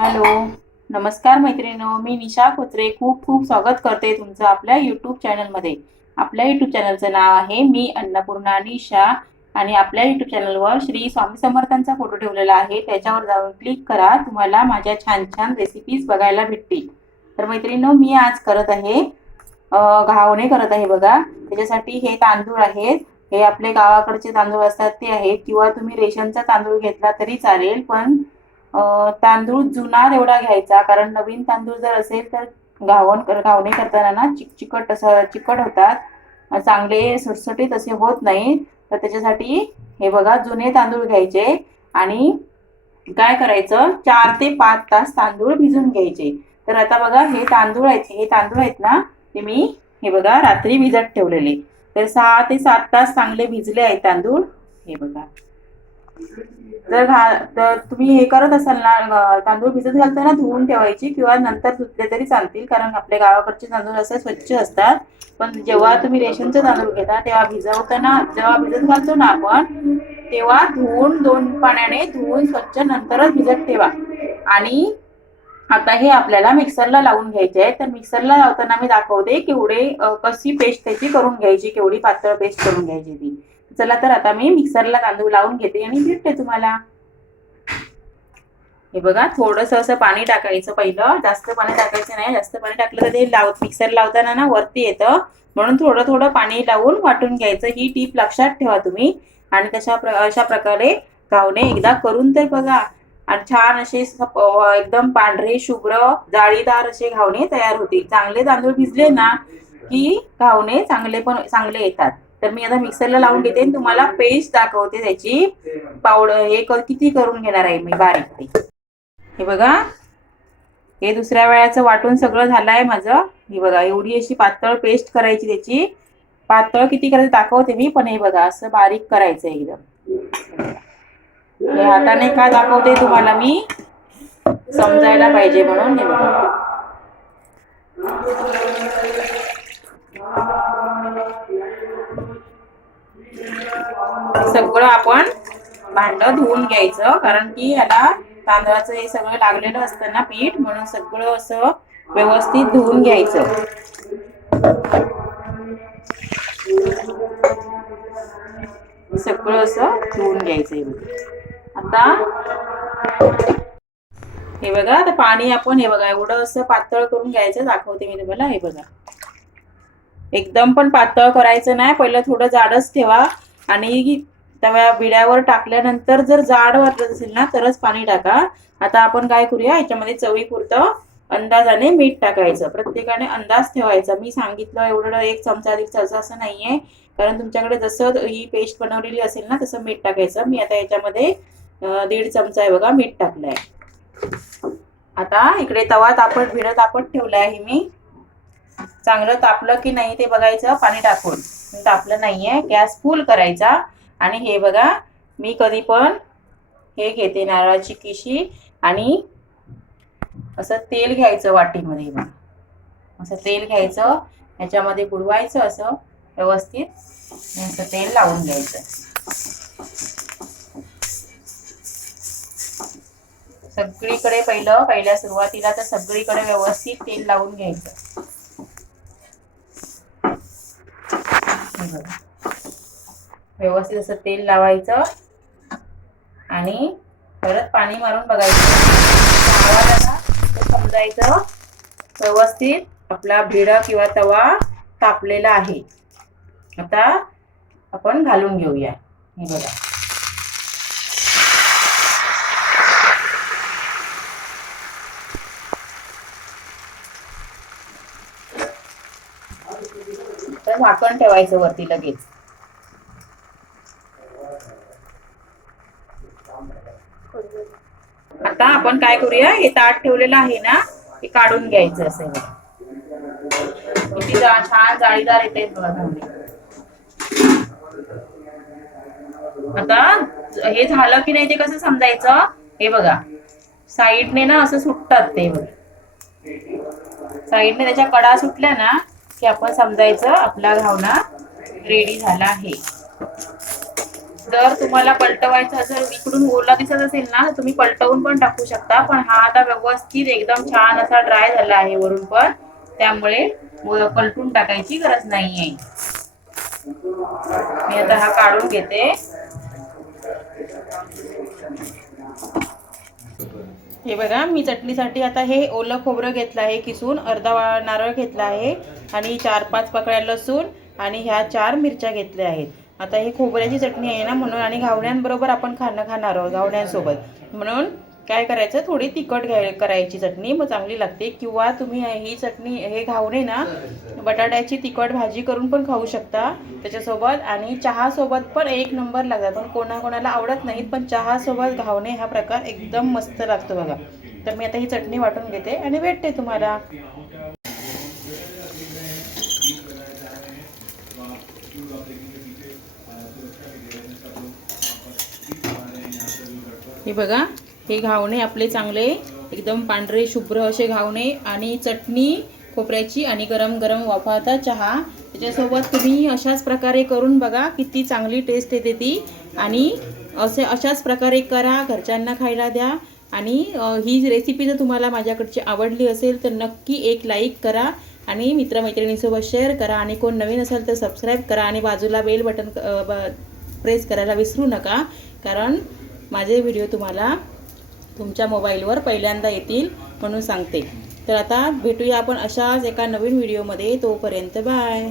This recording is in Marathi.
हॅलो, नमस्कार मैत्रिणींनो. मी निशा खोत्रे खूप खूप स्वागत करते तुमचं आपल्या यूट्यूब चॅनलमध्ये. आपल्या यूट्यूब चॅनलचं नाव आहे मी अन्नपूर्णा निशा आणि आपल्या यूट्यूब चॅनलवर श्री स्वामी समर्थांचा फोटो ठेवलेला आहे. त्याच्यावर जाऊन क्लिक करा, तुम्हाला माझ्या छान छान रेसिपीज बघायला भेटतील. तर मैत्रिणींनो, मी आज करत आहे घावणे करत आहे बघा. त्याच्यासाठी हे तांदूळ आहेत. हे आपले गावाकडचे तांदूळ असतात ते आहेत, किंवा तुम्ही रेशनचा तांदूळ घेतला तरी चालेल. पण तांदूळ जुना तेवढा घ्यायचा, कारण नवीन तांदूळ जर असेल तर घावणे करताना ना चिकट होतात, चांगले सुटसुटीत असे होत नाही. तर त्याच्यासाठी हे बघा, जुने तांदूळ घ्यायचे आणि काय करायचं, 4 ते 5 तास तांदूळ भिजून घ्यायचे. तर आता बघा, हे तांदूळ आहेत ना, ते मी हे बघा रात्री भिजत ठेवलेले. तर 6 ते 7 तास चांगले भिजले आहेत तांदूळ. हे बघा. तर तुम्ही हे करत असाल ना, तांदूळ भिजत घालताना धुवून ठेवायची, किंवा नंतर धुतले तरी चालतील, कारण आपल्या गावाकडचे तांदूळ असे स्वच्छ असतात. पण जेव्हा तुम्ही रेशनचे तांदूळ घेता तेव्हा जेव्हा भिजत घालतो ना आपण, तेव्हा धुवून 2 पाण्याने धुवून स्वच्छ नंतरच भिजत ठेवा. आणि आता हे आपल्याला मिक्सरला लावून घ्यायचे आहे. तर मिक्सरला लावताना मी दाखवते कशी पेस्ट त्याची करून घ्यायची, केवढी पातळ पेस्ट करून घ्यायची ती. चला, तर आता मी मिक्सरला तांदूळ लावून घेते आणि भेटते तुम्हाला. हे बघा, थोडंसं असं पाणी टाकायचं पहिलं. जास्त पाणी टाकायचं नाही, जास्त पाणी टाकलं तर ते मिक्सर लावताना ना वरती येतं. म्हणून थोडं थोडं पाणी लावून वाटून घ्यायचं. ही टीप लक्षात ठेवा तुम्ही. आणि अशा प्रकारे घावणे एकदा करून तर बघा. आणि छान असे एकदम पांढरे शुभ्र जाळीदार असे घावणे तयार होतील. चांगले तांदूळ भिजले ना की घावणे चांगले येतात. तर मी आता मिक्सरला लावून घेते आणि तुम्हाला पेस्ट दाखवते त्याची. पावडर हे किती करून घेणार आहे मी बारीक ती. हे बघा, हे दुसऱ्या वेळाचं वाटून सगळं झालं आहे माझं. हे बघा, एवढी अशी पातळ पेस्ट करायची त्याची. पातळ किती करायचं दाखवते मी, पण हे बघा असं बारीक करायचं एकदम. हे हाताने का दाखवते तुम्हाला मी, समजायला पाहिजे म्हणून. हे बघा, सगळं आपण भांडं धुवून घ्यायचं, कारण की याला तांदळाचं हे सगळं लागलेलं असतं ना पीठ, म्हणून सगळं असं व्यवस्थित धुवून घ्यायचं. सगळं असं धुवून घ्यायचं. आता हे बघा, आता पाणी आपण हे बघा एवढं असं पातळ करून घ्यायचं, दाखवते मी तुम्हाला. हे बघा, एकदम पण पातळ करायचं नाही, पहिलं थोडं जाडच ठेवा. आणि तव्या बिड्यावर टाकल्यानंतर जर जाड वाटत असेल ना तरच पाणी टाका. आता आपण काय करूया, याच्यामध्ये चवीपुरतं अंदाजाने मीठ टाकायचं. प्रत्येकाने अंदाज ठेवायचा. मी सांगितलं एवढं 1 चमचा 1.5 चमचा असं नाहीये, कारण तुमच्याकडे जसं ही पेस्ट बनवलेली असेल ना तसं मीठ टाकायचं. मी आता याच्यामध्ये 1.5 चमचा आहे बघा मीठ टाकलंय. आता इकडे तवा तापत ठेवला आहे मी. चांगलं तापलं की नाही ते बघायचं पाणी टाकून. तापलं नाहीये, गॅस फुल करायचा. आणि हे बघा, मी कधी पण हे घेते नारळाची किशी, आणि असं तेल घ्यायचं वाटीमध्ये. बघा, असं तेल घ्यायचं, ह्याच्यामध्ये बुडवायचं असं व्यवस्थित, असं तेल लावून घ्यायचं. सगळीकडे पहिल्या सुरुवातीला तर सगळीकडे व्यवस्थित तेल लावून घ्यायचं. व्यवस्थित असं तेल लावायचं आणि परत पाणी मारून बघायचं. आवाज आला तर समजायचं व्यवस्थित आपला भिडा किंवा तवा तापलेला आहे. आता आपण घालून घेऊया. हे बघा, तर झाकण ठेवायचं वरती लगेच. आता आपण काय करूया, हे ताट ठेवलेलं आहे ना, हे काढून घ्यायचं. असेल किती छान जाळीदार येते बघा घावणे. आता हे झालं की नाही ते कसं समजायचं, हे बघा साईडने ना असं सुटतात ते. साईडने त्याच्या कडा सुटल्या ना की आपण समजायचं आपला घावणा रेडी झाला आहे. जर तुम्हाला पलटवायचा जर इकडून ओला दिसत असेल ना तर तुम्ही पलटवून पण टाकू शकता, पण हा आता व्यवस्थित एकदम छान असा ड्राय झाला आहे वरून पण, त्यामुळे पलटून टाकायची गरज नाहीये. मी आता हा काढून घेते. हे बघा, मी चटणीसाठी आता हे ओलं खोबरं घेतलं आहे किसून, अर्धा नारळ घेतला आहे आणि 4-5 पाकळ्या लसूण आणि ह्या 4 मिरच्या घेतल्या आहेत. आता ही खोबऱ्याची चटणी आहे ना म्हणून, आणि घावण्यांबरोबर आपण खाणार आहोत घावण्यांसोबत, म्हणून काय करायचं, थोडी तिखट करायची चटणी, मग चांगली लागते. किंवा तुम्ही ही चटणी, हे घावणे ना बटाट्याची तिखट भाजी करून पण खाऊ शकता त्याच्यासोबत, आणि चहासोबत पण एक नंबर लागतात. पण कोणाकोणाला आवडत नाहीत, पण चहासोबत घावणे हा प्रकार एकदम मस्त लागतो बघा. तर मी आता ही चटणी वाटून घेते आणि भेटते तुम्हाला. हे बघा, हे घावणे आपले चांगले एकदम पांढरे शुभ्र असे घावणे, आणि चटणी खोबऱ्याची आणि गरम गरम वाफाचा चहा त्याच्यासोबत तुम्ही अशाच प्रकारे करून बघा, किती चांगली टेस्ट येते ती. आणि अशाच प्रकारे करा, घरच्यांना खायला द्या. आणि ही रेसिपी जर तुम्हाला माझ्याकडची आवडली असेल तर नक्की एक लाईक करा आणि मित्रमैत्रिणींसोबत शेअर करा, आणि कोण नवीन असेल तर सबस्क्राईब करा, आणि बाजूला बेल बटन प्रेस करायला विसरू नका, कारण माझे व्हिडिओ तुम्हाला तुमच्या मोबाईलवर पहिल्यांदा येतील म्हणून सांगते. तर आता भेटूया आपण अशाच एका नवीन व्हिडिओमध्ये. तोपर्यंत बाय.